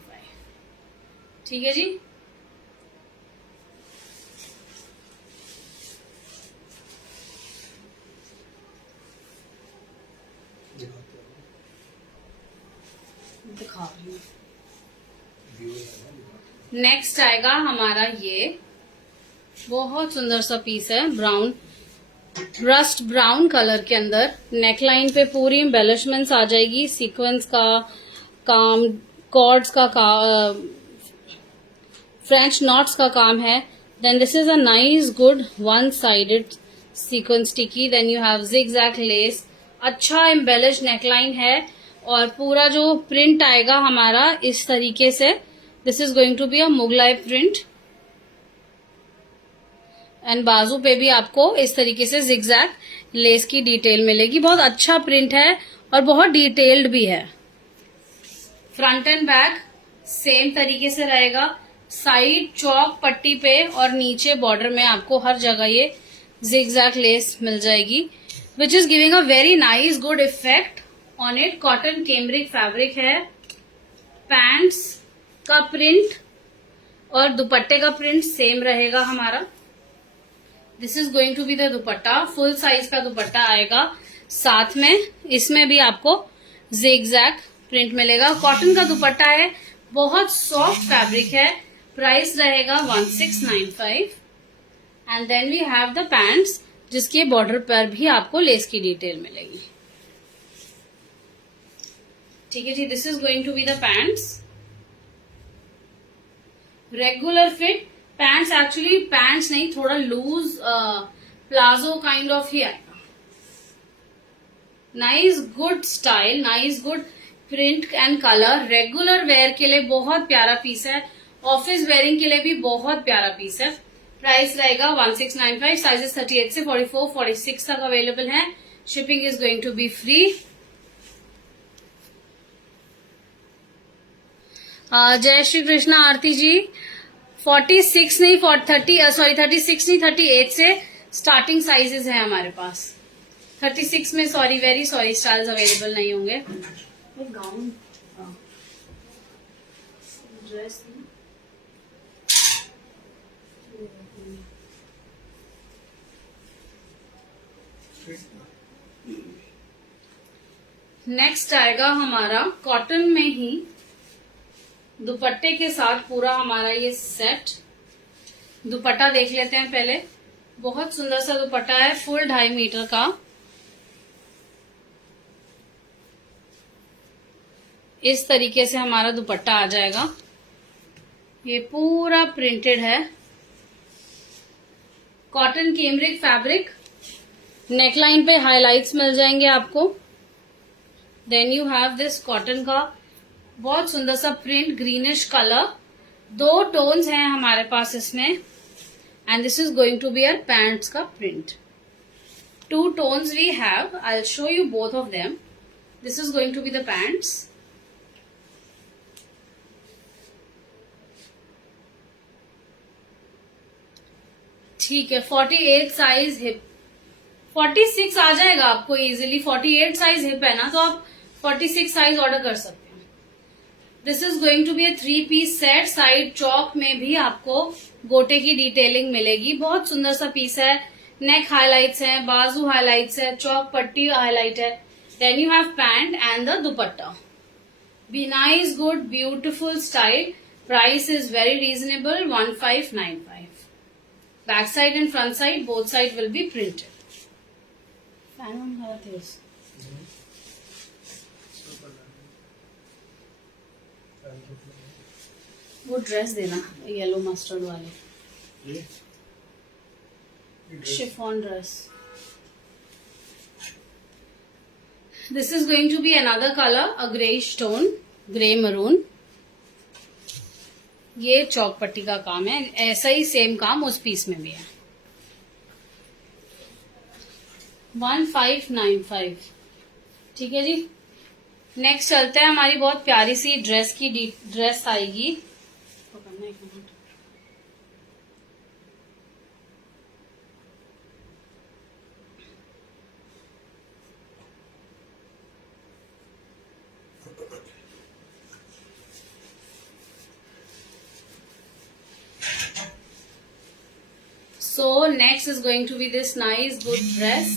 ठीक है जी। दिखा रही हूँ। नेक्स्ट आएगा हमारा ये बहुत सुंदर सा पीस है, ब्राउन, रस्ट ब्राउन कलर के अंदर। नेकलाइन पे पूरी एम्बेलिशमेंट्स आ जाएगी, सीक्वेंस का काम, कॉर्ड्स का फ्रेंच नॉट्स का काम है। Then this is a nice good one sided sequence tikki. Then you have zigzag lace, अच्छा एम्बेलिश नेकलाइन है। और पूरा जो प्रिंट आएगा हमारा इस तरीके से, this is going to be a Mughlai print. And बाजू पे भी आपको इस तरीके से जिगजैग लेस की डिटेल मिलेगी। बहुत अच्छा प्रिंट है और बहुत डिटेल्ड भी है। फ्रंट एंड बैक सेम तरीके से रहेगा। साइड चौक पट्टी पे और नीचे बॉर्डर में आपको हर जगह ये जिगजैग लेस मिल जाएगी, which is giving a very nice good effect on it. Cotton cambric fabric है। पैंट्स का प्रिंट और दुपट्टे का प्रिंट सेम रहेगा हमारा। This is going to be the dupatta. Full size का दुपट्टा आएगा साथ में। इसमें भी आपको जिगजैग प्रिंट मिलेगा। कॉटन का दुपट्टा है, बहुत सॉफ्ट फैब्रिक है। प्राइस रहेगा 1695। And then we have the pants, जिसके बॉर्डर पर भी आपको लेस की डिटेल मिलेगी, ठीक है जी। This is going to be the pants. Regular fit pants, actually pants नहीं, थोड़ा लूज प्लाजो काइंड ऑफ ही आएगा। Nice good style, nice good print and colour. Regular wear के लिए बहुत प्यारा पीस है। ऑफिस वेयरिंग के लिए भी बहुत प्यारा पीस है। प्राइस रहेगा 1695। साइजेस 38 से 44, 46 तक अवेलेबल है। Shipping is going to be free. जय श्री कृष्णा आरती जी। 46 नहीं, 36 नहीं, 38 से स्टार्टिंग साइजेस है हमारे पास। 36 में sorry, very sorry, styles available नहीं होंगे। गाउन ड्रेस नेक्स्ट आएगा हमारा कॉटन में ही दुपट्टे के साथ पूरा हमारा ये सेट। दुपट्टा देख लेते हैं पहले। बहुत सुंदर सा दुपट्टा है, फुल 2.5 मीटर का। इस तरीके से हमारा दुपट्टा आ जाएगा। ये पूरा प्रिंटेड है, कॉटन केम्ब्रिक फैब्रिक। नेकलाइन पे हाइलाइट्स मिल जाएंगे आपको। Then you have this cotton का बहुत सुंदर सा प्रिंट, ग्रीनिश कलर। 2 टोन्स हैं हमारे पास इसमें। And this is going to be our pants का print. 2 tones we have. I'll show you both of them. This is going to be the pants. ठीक है, 48 साइज हिप, 46 आ जाएगा आपको easily. 48 size hip है ना, तो आप 46 साइज ऑर्डर कर सकते हैं। This is going to be a 3-piece set. Side चौक में भी आपको गोटे की डिटेलिंग मिलेगी। बहुत सुंदर सा पीस है। नेक हाइलाइट्स है, बाजू हाइलाइट्स है, चौक पट्टी हाईलाइट है। Then you have pant and the dupatta. Be nice, good, beautiful style. Price is very reasonable, 1595। Back side and front side, both side will be printed. Fan on how it is. वो dress देना, yellow mustard वाले, chiffon dress. This is going to be another color, a greyish tone, grey maroon, ये चौक पट्टी का काम है। ऐसा ही same काम उस पीस में भी है। 1595, ठीक है जी। नेक्स्ट चलते हैं, हमारी बहुत प्यारी सी ड्रेस की ड्रेस आएगी। पकड़ना एक minute. So next is going to be this nice good dress,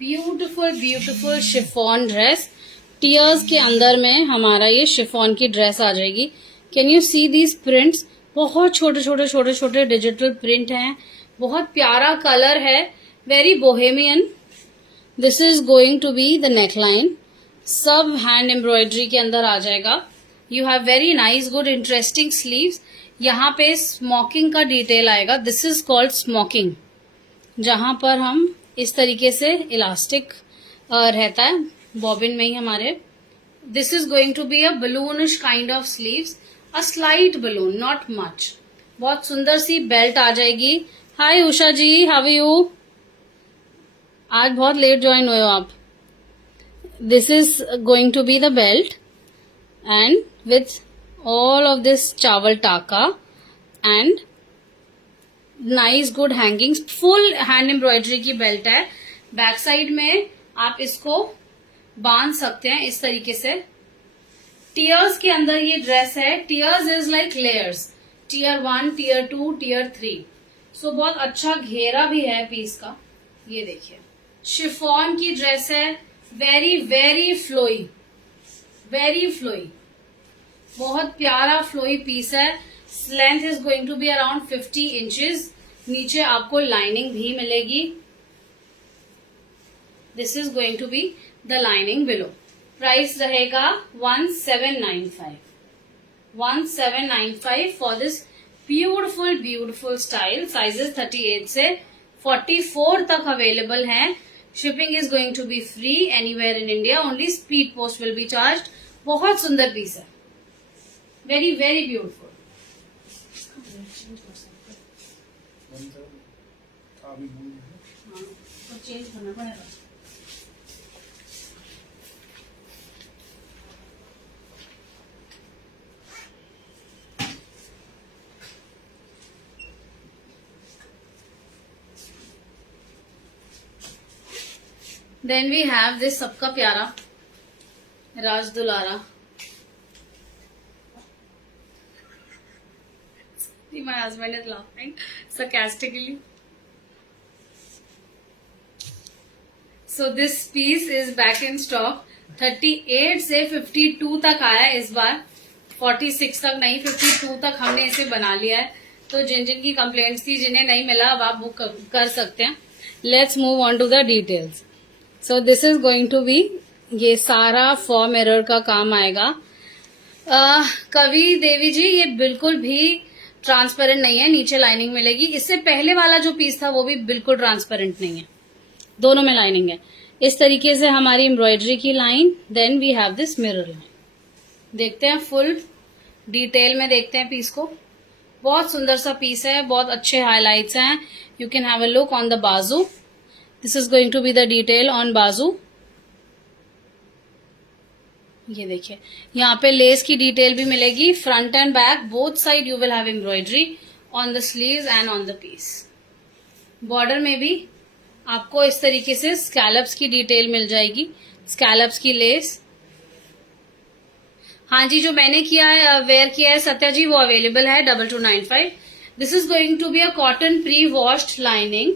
beautiful chiffon dress. Tears के अंदर में हमारा ये शिफॉन की ड्रेस आ जाएगी। Can you see these prints? बहुत छोटे डिजिटल प्रिंट हैं, बहुत प्यारा कलर है, very bohemian. This is going to be the neckline, सब हैंड एम्ब्रॉयडरी के अंदर आ जाएगा। You have very nice good interesting sleeves. यहाँ पे स्मोकिंग का डिटेल आएगा, दिस इज कॉल्ड स्मोकिंग, जहां पर हम इस तरीके से इलास्टिक रहता है बॉबिन में ही हमारे। This is going to be a balloonish kind of sleeves, a slight balloon, not much. बहुत सुंदर सी बेल्ट आ जाएगी। Hi Usha ji, how are you? आज बहुत लेट ज्वाइन हुए हो आप। This is going to be the belt and with all of this चावल टाका and nice good hangings, full hand embroidery की बेल्ट है। बैक साइड में आप इसको बांध सकते हैं इस तरीके से। टीयर्स के अंदर ये ड्रेस है। Tiers is like layers, tier 1, tier 2, tier 3। So बहुत अच्छा घेरा भी है पीस का। ये देखिए, शिफॉन की ड्रेस है, वेरी फ्लोई, वेरी फ्लोई, बहुत प्यारा फ्लोई पीस है। Length is going to be around 50 inches. नीचे आपको लाइनिंग भी मिलेगी। This is going to be the lining below. Price रहेगा 1795, 1795 for this beautiful style. Sizes 38 से 44 तक अवेलेबल हैं। Shipping is going to be free anywhere in India, only speed post will be charge. बहुत सुंदर piece है, very beautiful. Change करना पड़ेगा। Then we have this सबका प्यारा राज दुलारा। My husband is laughing sarcastically. So this piece is back in stock. 38 से 52 तक आया इस बार, 46 तक नहीं, 52 तक हमने इसे बना लिया है। तो जिन की कंप्लेंट्स थी, जिन्हें नहीं मिला, अब आप बुक कर सकते हैं। Let's move on to the details. So this is going to be, ये सारा फॉर मिरर का काम आएगा। कवि देवी जी, ये बिल्कुल भी ट्रांसपेरेंट नहीं है, नीचे लाइनिंग मिलेगी। इससे पहले वाला जो पीस था वो भी बिल्कुल ट्रांसपेरेंट नहीं है, दोनों में लाइनिंग है। इस तरीके से हमारी एम्ब्रॉयडरी की line. Then we have this mirror line. देखते हैं फुल डिटेल में, देखते हैं पीस को। बहुत सुंदर सा पीस है, बहुत अच्छे हाईलाइट्स हैं। You can have a look on the बाजू। This is going to be the detail on बाजू। ये देखिए, यहाँ पे लेस की डिटेल भी मिलेगी। Front and back both side you will have embroidery on the sleeves and on the piece. Border में भी आपको इस तरीके से स्कैलप्स की डिटेल मिल जाएगी, स्कैलप्स की लेस। हाँ जी, जो मैंने किया है, वेयर किया है सत्या जी, वो अवेलेबल है 2295। This is going to be a cotton pre washed lining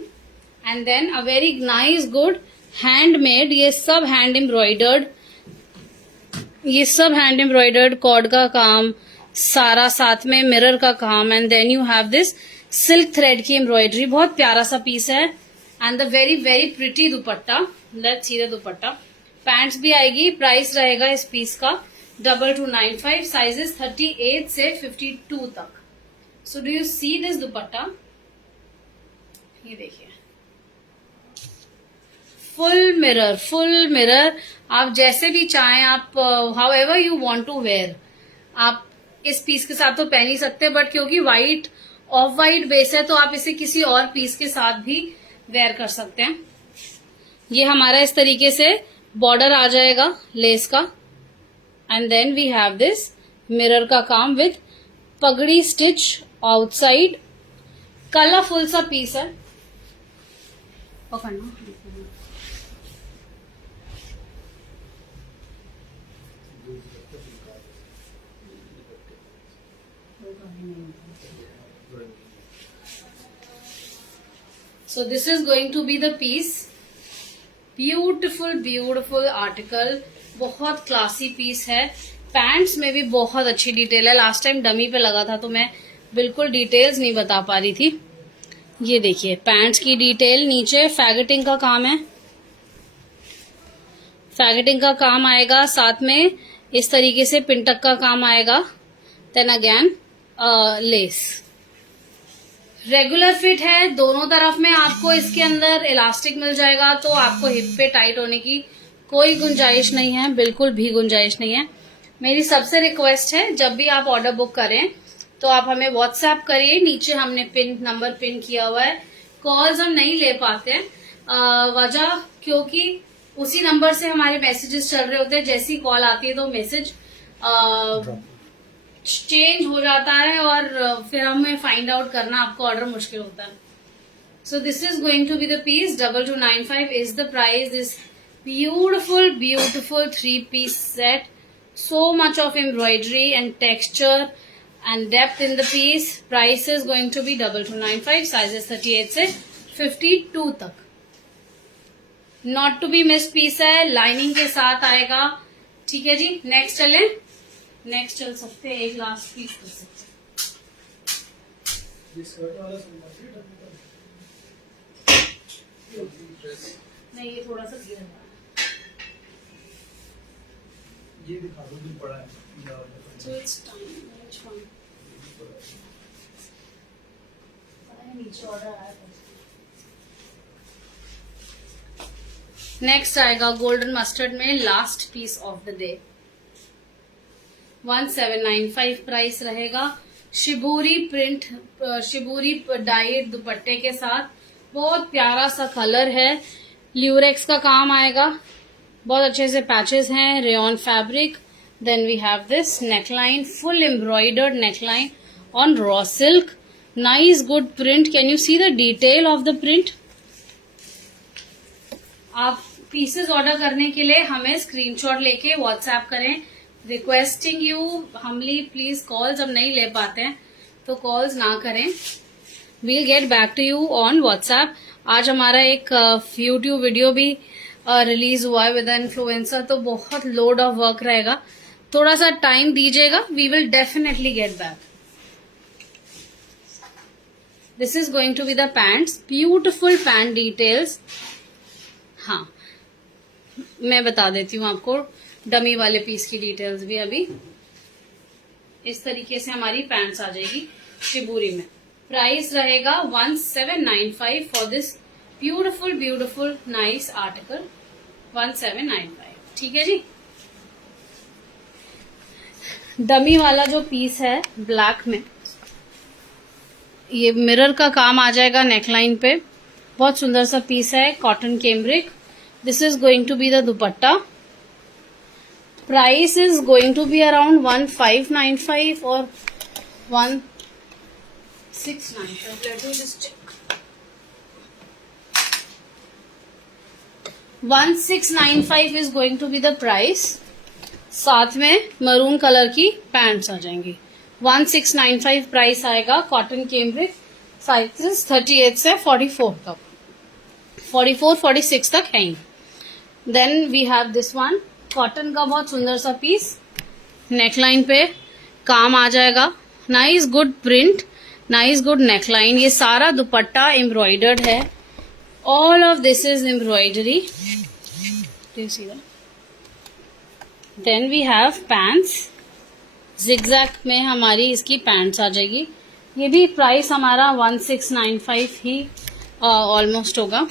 and then a very nice good handmade, ये सब हैंड एम्ब्रॉयडर्ड कॉर्ड का काम सारा, साथ में मिरर का काम। And then you have this silk thread की एम्ब्रॉयडरी। बहुत प्यारा सा पीस है and the very pretty dupatta. Let's see the dupatta. Pants भी आएगी। प्राइस रहेगा इस पीस का 2295। साइजेस 38 से 52 तक। So do you see this dupatta? ये देखिए, फुल मिरर। आप जैसे भी चाहें, आप however you want to wear, आप इस पीस के साथ तो पहन ही सकते हैं, बट क्योंकि व्हाइट ऑफ व्हाइट बेस है तो आप इसे किसी और पीस के साथ भी वेयर कर सकते हैं। ये हमारा इस तरीके से बॉर्डर आ जाएगा लेस का, and then we have this mirror का काम with pagdi stitch outside. Colourful सा पीस है, पकड़ना। So this is going to be the piece. Beautiful article, बहुत क्लासी पीस है। पैंट्स में भी बहुत अच्छी डिटेल है। लास्ट टाइम डमी पे लगा था तो मैं बिल्कुल डिटेल्स नहीं बता पा रही थी। ये देखिए पैंट्स की डिटेल, नीचे फैगेटिंग का काम है, फैगेटिंग का काम आएगा, साथ में इस तरीके से पिंटक का काम आएगा, then again lace. Regular fit है, दोनों तरफ में आपको इसके अंदर इलास्टिक मिल जाएगा, तो आपको हिप पे टाइट होने की कोई गुंजाइश नहीं है, बिल्कुल भी गुंजाइश नहीं है। मेरी सबसे रिक्वेस्ट है, जब भी आप ऑर्डर बुक करें तो आप हमें व्हाट्सएप करिए, नीचे हमने नंबर पिन किया हुआ है। कॉल्स हम नहीं ले पाते हैं, वजह क्योंकि उसी नंबर से हमारे मैसेजेस चल रहे होते हैं, जैसी कॉल आती है तो मैसेज चेंज हो जाता है और फिर हमें फाइंड आउट करना आपको ऑर्डर मुश्किल होता है। So this is going to be the piece, 2295 is the price. This beautiful 3-piece set, so much of embroidery and texture and depth in the piece. Price is going to be 2295, sizes 38 से 52 तक। Not to be miss piece है, lining के साथ आएगा। ठीक है जी, next चलें, नेक्स्ट चल सकते हैं, एक लास्ट पीस कर सकते हैं। नहीं, ये थोड़ा सा गिर रहा है, ये दिखा दो, जो पड़ा है। So it's time, which one? नीचे ऑर्डर आया। नेक्स्ट आएगा गोल्डन मस्टर्ड में last piece of the day, 1795 price रहेगा। शिबूरी प्रिंट, शिबूरी डाइड दुपट्टे के साथ, बहुत प्यारा सा कलर है, ल्यूरेक्स का काम आएगा, बहुत अच्छे से पैचेस हैं, rayon fabric. Then we have this neckline, full embroidered neckline on raw silk, nice good print. Can you see the detail of the print? आप पीसेस ऑर्डर करने के लिए हमें स्क्रीनशॉट लेके व्हाट्सएप करें। Requesting you humbly please, calls हम नहीं ले पाते हैं तो कॉल्स ना करें। We'll get back to you on WhatsApp. आज हमारा एक यूट्यूब वीडियो भी रिलीज हुआ है विद इन्फ्लुएंसर, तो बहुत लोड ऑफ वर्क रहेगा, थोड़ा सा टाइम दीजिएगा, we will definitely get back. This is going to be the pants, beautiful pant details. हाँ, मैं बता देती हूँ आपको डमी वाले पीस की डिटेल्स भी। अभी इस तरीके से हमारी पैंट्स आ जाएगी शिबूरी में। प्राइस रहेगा 1795 for this beautiful nice article, 1795। ठीक है जी। डमी वाला जो पीस है ब्लैक में, ये मिरर का काम आ जाएगा नेकलाइन पे, बहुत सुंदर सा पीस है, cotton cambric. This is going to be the dupatta. Price is going to be around 1595 और 1695। Let me just check. 1695 is going to be the price, साथ में मरून कलर की पैंट्स आ जाएंगी। 1695 प्राइस आएगा, कॉटन केम्ब्रिक, साइजेस 38 से 44 तक, 44-46 तक है। Then we have this one, cotton का बहुत सुंदर सा पीस, नेकलाइन पे काम आ जाएगा, nice good print, nice good neckline. ये सारा दुपट्टा एम्ब्रॉयडर्ड है, all of this is embroidery. Do you see that? Then we have pants, zigzag में हमारी इसकी पैंट्स आ जाएगी। ये भी प्राइस हमारा 1695 ही ऑलमोस्ट होगा।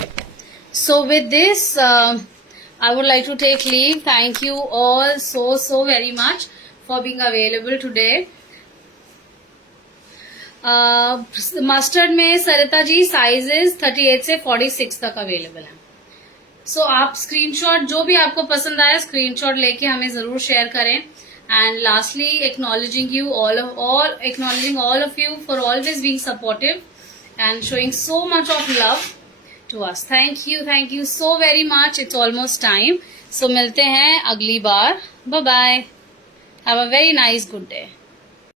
So with this I would like to take leave. Thank you all so very much for being available today. Mustard में Sarita ji sizes 38 से 46 तक अवेलेबल है. सो आप स्क्रीनशॉट जो भी आपको पसंद आया स्क्रीनशॉट लेके हमें जरूर शेयर करें. And lastly acknowledging all of you for always being supportive and showing so much of love to us. Thank you so very much. It's almost time. So मिलते हैं अगली बार. Bye bye. Have a very nice good day.